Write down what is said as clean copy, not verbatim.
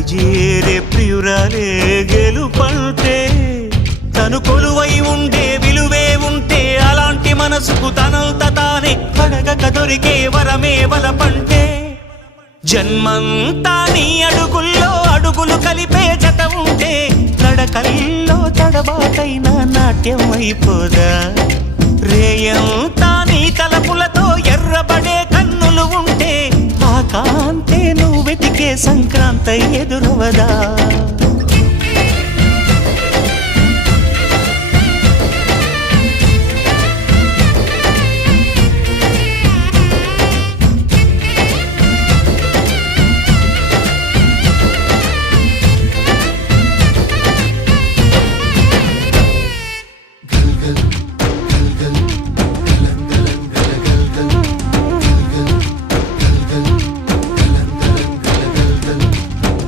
దరిజేరే ప్రియురాలే గెలుపంటే తను కొలువై ఉండే విలువే ఉంటే అలాంటి మనసుకు తనంత తానే అడగక దొరికే వరమే వలపంటే జన్మంతా నీ అడుగుల్లో అడుగులు కలిపే జత ఉంటే నడకల్లో తడబాటైన నాట్యం అయిపోదా రేయంతా నీ తలపులతో ఎర్రబడే కన్నులు ఉంటే ఆ కాంతే నువ్వు వెతికే సంక్రాంతి ఎదురవదా